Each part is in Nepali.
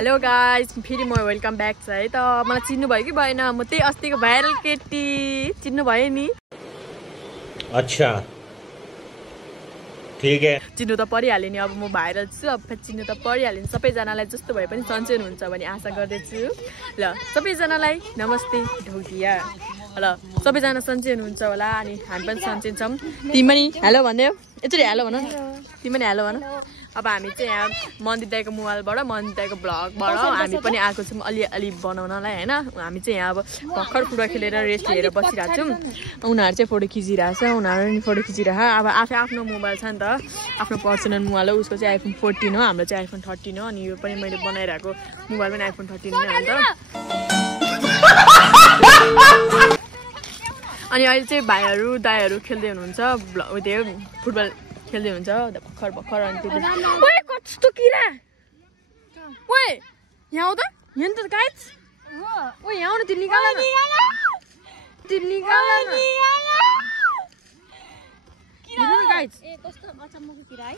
हेलो गाइस, फेरि म वेलकम ब्याक छ है त। मलाई चिन्नु भयो कि भएन? म त्यही अस्तिको भाइरल केटी, चिन्नु भयो नि? अच्छा ठीक है, चिन्नु त परिहाल्यो नि। अब म भाइरल छु, अब चिन्नु त परिहाल्यो नि। सबैजनालाई जस्तो भए पनि सन्चै हुनुहुन्छ भने आशा गर्दैछु। ल सबैजनालाई नमस्ते ढोकिया। ल सबैजना सन्चै हुनुहुन्छ होला, अनि हामी पनि सन्चै छौँ। तिमी पनि हेलो भन्देऊ, यसरी हेलो भन। तिमी पनि हेलो भन। अब हामी चाहिँ यहाँ मन्दिर दाइको मोबाइलबाट, मन्दिर दाइको भ्लगबाट हामी पनि आएको छौँ अलि बनाउनलाई होइन। हामी चाहिँ यहाँ अब भर्खर फुटबल खेलेर रेस्ट लिएर बसिरहेको छौँ। उनीहरू चाहिँ फोटो खिचिरहेको छ, उनीहरू पनि फोटो खिचिरह। अब आफ्नो मोबाइल छ नि त, आफ्नो पर्सनल मोबाइल हो। उसको चाहिँ आइफोन 14 हो, हाम्रो चाहिँ आइफोन 13 हो। अनि यो पनि मैले बनाइरहेको मोबाइल पनि आइफोन 13 नै हो नि त। अनि अहिले चाहिँ भाइहरू दाइहरू खेल्दै हुनुहुन्छ, त्यो फुटबल खेल्दै हुन्छ भर्खर। अनि त्यो कस्तो किरा ओए यहाँ आउ त, यहाँ त गाइस। ओ यहाँ आउनु, त्यो निकाल न, त्यो निकाल न। किरा हो गाइस, ए कस्तो अचम्मको किरा है। ए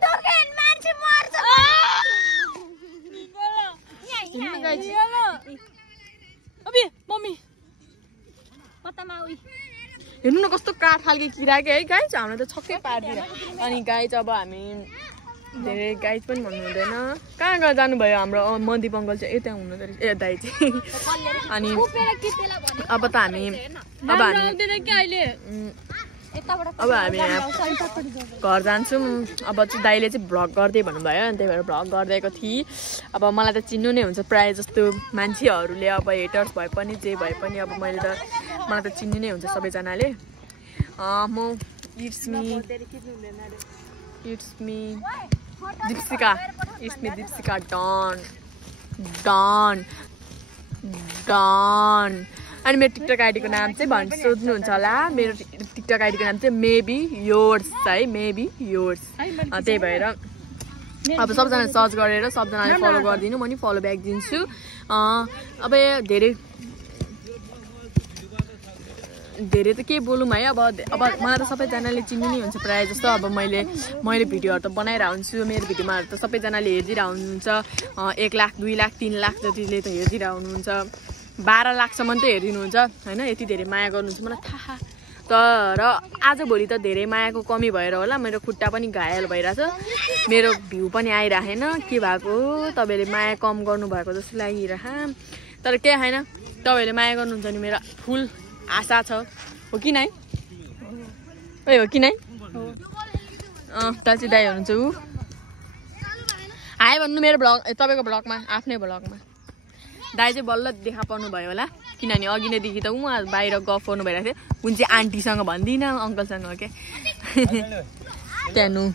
टोकेन मान्छे मर्छ निकाल गाइस। अबे मम्मी पत्तामा उइ हेर्नु न कस्तो काठ खालको किरा के है गाइस, हाम्रो त छक्कै पार्दिन। अनि गाइस अब हामी धेरै गाइस पनि भन्नु हुँदैन, कहाँ कहाँ जानुभयो हाम्रो मन्दिप अङ्कल चाहिँ यता हुनुहुँदो रहेछ, ए दाइ चाहिँ। अनि अब हामी यहाँ घर जान्छौँ। अब चाहिँ दाइले चाहिँ भ्लग गर्दै भन्नुभयो, अनि त्यही भएर भ्लग गरिदिएको थिएँ। अब मलाई त चिन्नु नै हुन्छ प्रायः जस्तो मान्छेहरूले, अब हेटर्स भए पनि जे भए पनि। अब मलाई त चिन्नु नै हुन्छ सबैजनाले। म इट्स मी दीप्सिका डन। अनि मेरो टिकटक आइडीको नाम चाहिँ सोध्नुहुन्छ होला। मेरो टिकटक आइडीको नाम चाहिँ मेबी योर्स है, मेबी योर्स। त्यही भएर अब सबजना सर्च गरेर सबजनाले फलो गरिदिनु, म नि फलो ब्याक दिन्छु। अब धेरै त के बोलौँ है। अब मलाई त सबैजनाले चिन्नु नै हुन्छ प्रायः जस्तो। अब मैले भिडियोहरू त बनाइरहेको हुन्छु, मेरो भिडियोमा त सबैजनाले हेरिदिरहेको हुनुहुन्छ। 1 लाख 2 लाख 3 लाख जतिले त हेरिदिरहेको हुनुहुन्छ, 12 लाखसम्म त हेरिदिनुहुन्छ होइन। यति धेरै माया गर्नुहुन्छ मलाई थाहा। तर आजभोलि त धेरै मायाको कमी भएर होला मेरो खुट्टा पनि घायल भइरहेछ, मेरो भ्यू पनि आइरहेन। के भएको, तपाईँले माया कम गर्नुभएको जस्तो लागिरह। तर केही छैन, तपाईँहरूले माया गर्नुहुन्छ भने मेरो फुल आशा छ। हो कि नै? हो कि नै? तालची दाइ हुनुहुन्छ ऊ। हाई भन्नु मेरो भ्लग, तपाईँको भ्लगमा, आफ्नै भ्लगमा। दाइ चाहिँ बल्ल देखा पर्नु भयो होला, किनभने अघि नैदेखि त उहाँ बाहिर गफ गर्नु भइरहेको थियो। कुन चाहिँ आन्टीसँग भन्दिनँ, अङ्कलसँग हो क्या। त्यहाँ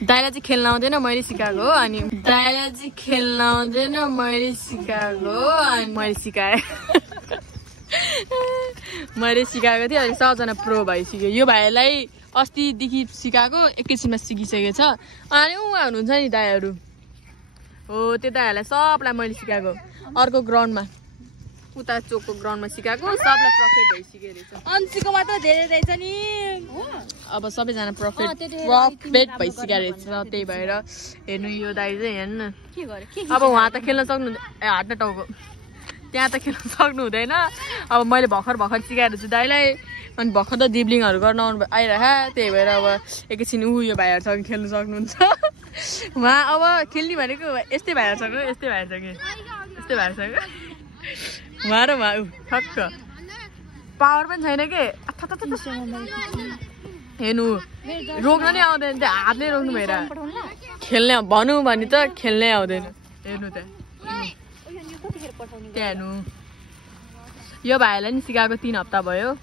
दाइलाई चाहिँ खेल्न आउँदैन, मैले सिकाएको हो। अनि दाइलाई चाहिँ खेल्न आउँदैन, मैले सिकाएको हो। अनि मैले सिकाएको थिएँ। अनि सबजना प्रो भइसक्यो। यो भाइलाई अस्तिदेखि सिकाएको, एकैछिनमा सिकिसकेको छ। अनि उहाँ हुनुहुन्छ नि दाइहरू हो, त्यो दाइहरूलाई सबलाई मैले सिकाएको। अर्को ग्राउन्डमा, उता चोकको ग्राउन्डमा सिकाएको, सबलाई प्रफिट भइसक्यो रहेछ। अन्सीको मात्र धेरै रहेछ नि। अब सबैजना प्रफिट भइसक्यो रहेछ। त्यही भएर हेर्नु, यो दाइ चाहिँ हेर्नु अब उहाँ त खेल्न सक्नु, हात न टाउको, त्यहाँ त खेल्न सक्नु हुँदैन। अब मैले भर्खर सिकाएर छु दाइलाई। अनि भर्खर त दिब्लिङहरू गर्न आइरह। त्यही भएर अब एकैछिन यो भाइहरूसँग खेल्नु सक्नुहुन्छ। उहाँ अब खेल्ने भनेको यस्तै भाइहरूसँग उहाँ र उहाँ ठक्क पावर पनि छैन के। हेर्नु रोक्न नै आउँदैन, त्यो हातले रोक्नु भएर खेल्ने भनौँ भने त खेल्नै आउँदैन। हेर्नु त त्यहाँ हेर्नु, यो भाइलाई नि सिकाएको 3 हप्ता भयो,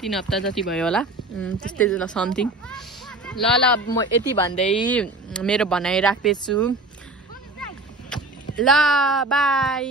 3 हप्ता जति भयो होला, त्यस्तै समथिङ। ल म यति भन्दै मेरो भनाइ राख्दैछु। ल बाई।